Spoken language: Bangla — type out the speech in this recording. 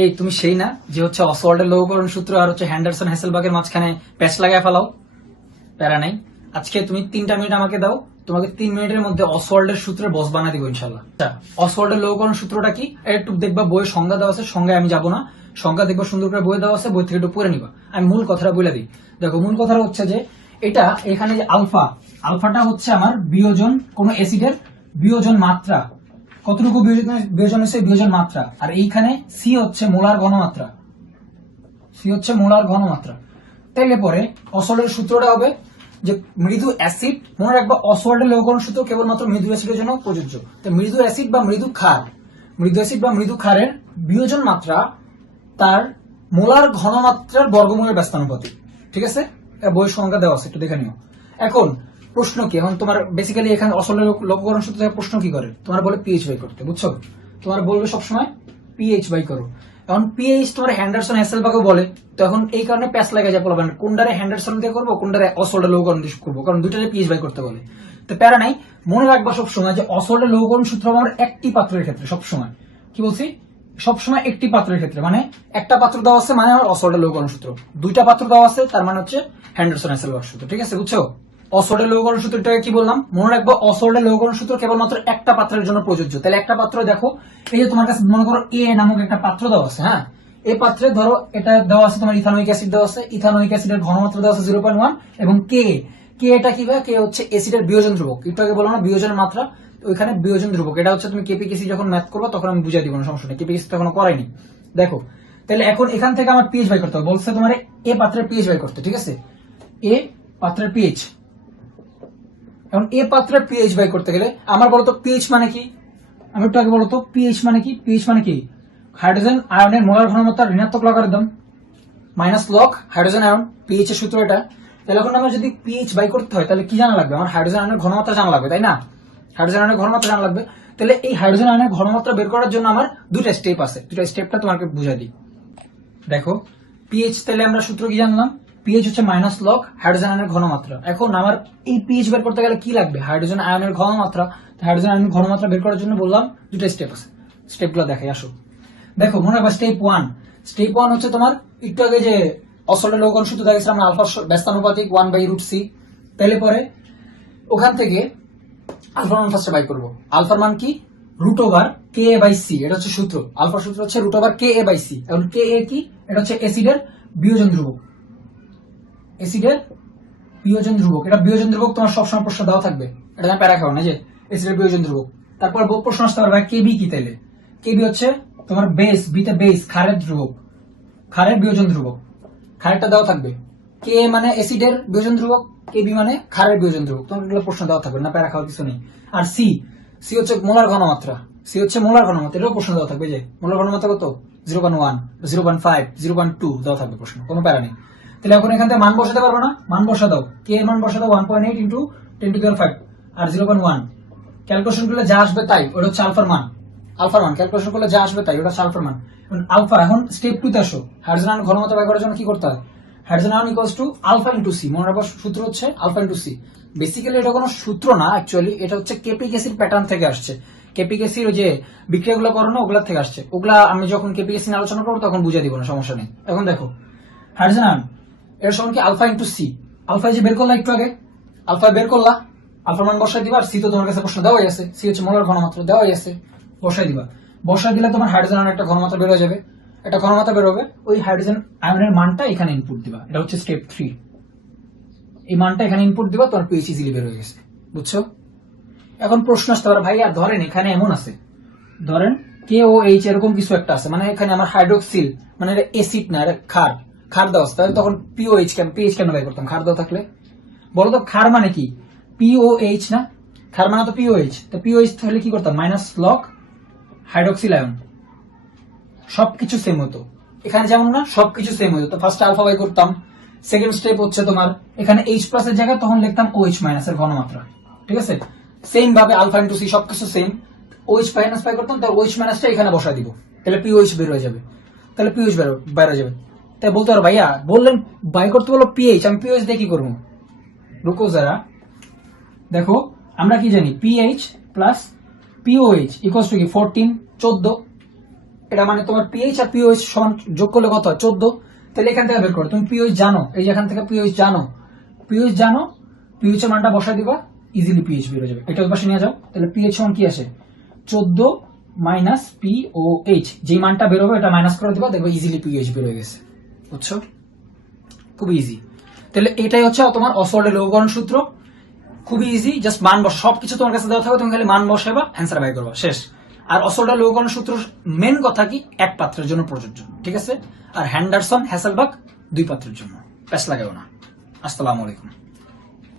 এই, তুমি সেই না যে হচ্ছে অসওয়ার্ডের লৌহকরণ সূত্র আর হচ্ছে হ্যান্ডারসন হ্যাসেলবাগের মাঝখানে প্যাচ লাগায় ফেলাও? প্যারা নাই। আজকে তুমি তিনটা মিনিট আমাকে দাও, তোমাকে তিন মিনিটের মধ্যে অসওয়ার্ডের সূত্রের বস বানা দিব ইনশাল্লাহ আচ্ছা অসওয়ার্ডের লৌহকরণ সূত্রটা কি? একটু দেখবা বইয়ের সংজ্ঞা দেওয়া আছে সংজ্ঞায় আমি যাব না। সংজ্ঞা দেখবা, সুন্দর করে বই দেওয়া আছে, বই থেকে একটু পড়ে নিবা। আমি মূল কথাটা বলে দিই। দেখো, মূল কথাটা হচ্ছে যে, এটা এখানে যে আলফা, আলফাটা হচ্ছে আমার বিয়োজন কোন অ্যাসিডের বিয়োজন মাত্রা। কতটুকু বিয়োজন হচ্ছে বিয়োজন মাত্রা। আর এইখানে সি হচ্ছে মোলার ঘনমাত্রা। সি হচ্ছে মোলার ঘনমাত্রা। তাইলে পরে অসল্টের সূত্রটা হবে যে মৃদু অ্যাসিড, মনে রাখবা অসল্টের লৌহকরণ সূত্র কেবলমাত্র মৃদু অ্যাসিডের জন্য প্রযোজ্য। তো মৃদু অ্যাসিড বা মৃদু ক্ষার, মৃদু অ্যাসিড বা মৃদু ক্ষারের বিয়োজন মাত্রা তার মোলার ঘনমাত্রার বর্গমূলের ব্যস্তানুপাতি ঠিক আছে? বইয়ের সংজ্ঞা দেওয়া আছে, একটু দেখে নিও। এখন প্রশ্ন কি? এখন তোমার বেসিক্যালি এখানে অসলের লঘুকরণ সূত্র থেকে, প্রশ্ন কি করে? তোমার বলে পিএইচ বাই করতে, বুঝছ? তোমার বলবে সবসময় পিএইচ বাই করো। এখন পিএইচ তোমার হ্যান্ডারসন হ্যাসেলবাকে বলে। তো এখন এই কারণে প্যাস লাগা যায় বলবেন কোনটারে হ্যান্ডারসন দিয়ে করব, কোনটারে অসল্টের লঘুকরণ দিয়ে করব? কারণ দুটারে পিএইচ বাই করতে বলে। তো প্যারা নাই, মনে রাখবা সবসময় যে অসল্টের লঘুকরণ সূত্র আমার একটি পাত্রের ক্ষেত্রে সবসময়। কি বলছি? সবসময় একটি পাত্রের ক্ষেত্রে। মানে একটা পাত্র দেওয়া আছে মানে আমার অসল্টের লৌহকরণ সূত্র। দুইটা পাত্র দেওয়া আছে, তার মানে হচ্ছে হ্যান্ডারসন হ্যাসেলবার্গ সূত্র। ঠিক আছে, বুঝছ? অসল্টের লৌহকরণ সূত্রটাকে কি বললাম? মনে রাখব অসল্টের লৌহকরণ সূত্র কেবলমাত্র একটা পাত্রের জন্য প্রযোজ্য। তাহলে একটা পাত্র দেখো, এই যে তোমার কাছে মনে করো এ নামক একটা পাত্র দেওয়া আছে হ্যাঁ? এই পাত্রে ধরো এটা দেওয়া আছে তোমার ইথানোইক অ্যাসিড দেওয়া আছে ইথানোইক অ্যাসিডের ঘনমাত্রা দেওয়া আছে জিরো পয়েন্ট ওয়ান এবং কে কে এটা কি ভাই? কে হচ্ছে অ্যাসিডের বিয়োজন ধ্রুবক। একটু আগে বললাম না, বিয়োজনের মাত্রা ওইখানে বিয়োজন ধ্রুবক। এটা হচ্ছে তুমি কেপিকেসি যখন ম্যাথ করব, তখন আমি বুঝাই দিব না সমস্যা নেই। কেপিকেসি তখন করাইনি। দেখো, তাহলে এখন এখান থেকে আমার পিএইচ বাই করতে হবে। বলছে তোমার এ পাত্রের পিএইচ বাই করতে, ঠিক আছে? এ পাত্রের পিএইচ এখন এ পাত্রের পিএইচ বাই করতে গেলে আমার বলতো পিএইচ মানে কি? আমি একটু আগে বলতো পিএইচ মানে কি? পিএইচ মানে কি? হাইড্রোজেন আয়নের মোলার ঘনমাত্রা ঋণাত্মক logarithm minus log hydrogen ion pH এর সূত্র এটা। তাহলে এখন আমার যদি পিএইচ বাই করতে হয়, তাহলে কি জানা লাগবে? আমার হাইড্রোজেন আয়নের ঘনমাত্রা জানা লাগবে, তাই না? হাইড্রোজেন আয়নের ঘনমাত্রা জানা লাগবে। তাহলে এই হাইড্রোজেন আয়নের ঘনমাত্রা বের করার জন্য আমার দুটা স্টেপ আছে। দুটা স্টেপটা তোমাকে বুঝাই দিই। দেখো পিএইচ তাহলে আমরা সূত্র কি জানলাম? পিএইচ হচ্ছে মাইনাস লক হাইড্রোজেন আয়নের ঘনমাত্রা। এখন আমার এই পিএইচ বের করতে গেলে কি লাগবে? হাইড্রোজেন আয়নের ঘনমাত্রা। হাইড্রোজেন আয়নের ঘনমাত্রা বের করার জন্য বললাম দুটো স্টেপ আছে। স্টেপগুলো দেখাই, আসো। দেখো, মনে রাখবা স্টেপ ওয়ান স্টেপ ওয়ান হচ্ছে তোমার, একটু আগে যে অসলের লৌকন সূত্র আমরা আলফা ব্যস্তানুপাতিক ওয়ান বাই রুট সি তাহলে পরে ওখান থেকে আলফার মান ফার্স্টে বাই করব। আলফার মান কি? Root over K a by C এটা হচ্ছে সূত্র। আলফার সূত্র হচ্ছে root over K a by C এখন কে এ কি? এটা হচ্ছে অ্যাসিডের বিয়োজন ধ্রুবক। অ্যাসিডের বিয়োজন ধ্রুবক। এটা বিয়োজন ধ্রুবক তোমার সবসময় প্রশ্ন দেওয়া থাকবে। এটা আমি প্যারা খাও না যে অ্যাসিডের বিয়োজন ধ্রুবক। তারপর প্রশ্ন আসতে পারবে কেবি কি তাইলে? কেবি হচ্ছে তোমার বেস বিতে বেস ক্ষারের ধ্রুবক। ক্ষারের বিয়োজন ধ্রুবক। খারেরটা দেওয়া থাকবে। কে মানে অ্যাসিডের বিয়োজন ধ্রুবক? কেবি মানে ক্ষারের বিয়োজন ধ্রুবক। তোমার এগুলো প্রশ্ন দেওয়া থাকবে না, প্যারা খাওয়ার কিছু নেই। আর সি সি হচ্ছে মোলার ঘনমাত্রা। সি হচ্ছে মোলার ঘনমাত্রা, এটাও প্রশ্ন দেওয়া থাকবে যে, মোলার ঘনমাত্রা কত? Zero point one zero point five zero point two দেওয়া থাকবে প্রশ্ন, কোনো প্যারা নেই। তাহলে এখন এখান থেকে মান বসাতে পারব না? মান বসা দাও। কে এর মান বসা দাও one point eight into ten to five R zero point one calculation করলে যা আসবে তাই, ওটা হচ্ছে আলফার মান। আলফার মান ক্যালকুলেশন করলে যা আসবে তাই, ওটা হচ্ছে আলফার মান। আলফা এখন স্টেপ টু তে আসো। হাইড্রোজেন আয়ন ঘনমাত্রা বের করার জন্য কি করতে হয়? Hydrogen ion equals to alpha into C মনে রাখব সূত্র হচ্ছে আলফা ইন্টু সি বেসিক্যালি এটা কোনো সূত্র না অ্যাকচুয়ালি এটা হচ্ছে কেপিকেসির প্যাটার্ন থেকে আসছে। কেপিকেসির যে বিক্রিয়াগুলো করো না ওগুলা থেকে আসছে। ওগুলা আমি যখন কেপিকেসি নিয়ে আলোচনা করব, তখন বুঝিয়ে দিব না, সমস্যা নেই। এখন দেখো হাইড্রোজেন আয়ন এর সমান কি? আলফা ইন্টু সি আলফা যে বের করলা একটু আগে? আলফা বের করলা, আলফার মান বসাই দিবা, আর সি তো তোমার কাছে প্রশ্ন দেওয়াই আছে। সি হচ্ছে মোলার ঘনমাত্রা, দেওয়াই আছে। বসাই দিবা। বসাই দিলে তোমার হাইড্রোজেন একটা ঘনমাত্রা বের যাবে। একটা ঘনমাত্রা বের হবে, ওই হাইড্রোজেন আয়নের মানটা এখানে ইনপুট দিবা। এটা হচ্ছে স্টেপ থ্রি এই মানটা এখানে ইনপুট দিবা, তোমার পিএইচ ইজিলি বের হয়ে গেছে। বুঝছ? এখন প্রশ্ন আসতে পারে, ভাই, আর ধরেন এখানে এমন আছে। ধরেন কে ও এইচ এরকম কিছু একটা আছে। মানে এখানে আমার হাইড্রোক্সিল মানে এটা অ্যাসিড না, এটা ক্ষার। দেওয়া তাহলে তখন পিওএইচ কেন? পিএইচ কেন বাই করতাম? থাকলে। বলো তো ক্ষার মানে কি? পিওএইচ না? ক্ষার মানে তো পিওএইচ তো পিওএইচ তাহলে কি করতাম? মাইনাস লক সবকিছু সেম হতো। এখানে যেমন না, সবকিছু সেম হতো। তো ফার্স্ট আলফা বাই করতাম। সেকেন্ড স্টেপ হচ্ছে তোমার, এখানে এইচ প্লাস এর জায়গায় তখন লিখতাম ওএইচ মাইনাস এর ঘনমাত্রা। ঠিক আছে? সেম ভাবে আলফা ইন্টু সি সবকিছু সেম ওএইচ মাইনাস পাই করতাম তার ওএইচ মাইনাসটা এখানে বসাই দিব। তাহলে পিওএইচ বের হয়ে যাবে। তাহলে পিওএইচ বের হয়ে যাবে। তাই বলতে পারো, ভাইয়া, বললেন বাই করতে বলো পিএইচ আমি পিওএইচ দিয়ে কি করব? রুকো যারা। দেখো, আমরা কি জানি? PH plus pOH equals to কি? ফোরটিন চোদ্দ। এটা মানে তোমার পিএইচ আর পিওএইচ সমান যোগ করলে কত হয়? চোদ্দ। তাহলে এখান থেকে বের করো। তুমি পিওএইচ জানো। এই যে এখান থেকে পিওএইচ জানো। পিওএইচ জানো পিওএইচ এর মানটা বসাই দিবা ইজিলি পিএইচ বের যাবে। এটা পাশে নিয়ে যাও। তাহলে পিএইচ সমান কি আসে? চোদ্দ মাইনাস পি ও এইচ যেই মানটা বেরোবে এটা মাইনাস করে দিবা, দেখবে ইজিলি পিএইচ বের হয়ে গেছে। বুঝছ? খুব ইজি তাহলে এটাই হচ্ছে তোমার অসওয়ার্ডের লঘুকরণ সূত্র। খুবই ইজি জাস্ট মান বস, সবকিছু তোমার কাছে দেওয়া থাকবে, তুমি খালি মান বসাবা অ্যান্সার বাই করবা, শেষ। আর অসলটা লঘুকরণ সূত্র মেন কথা কি? এক পাত্রের জন্য প্রযোজ্য, ঠিক আছে? আর হ্যান্ডারসন হ্যাসেলবাগ দুই পাত্রের জন্য। প্যাস লাগাও না। আসসালামু আলাইকুম।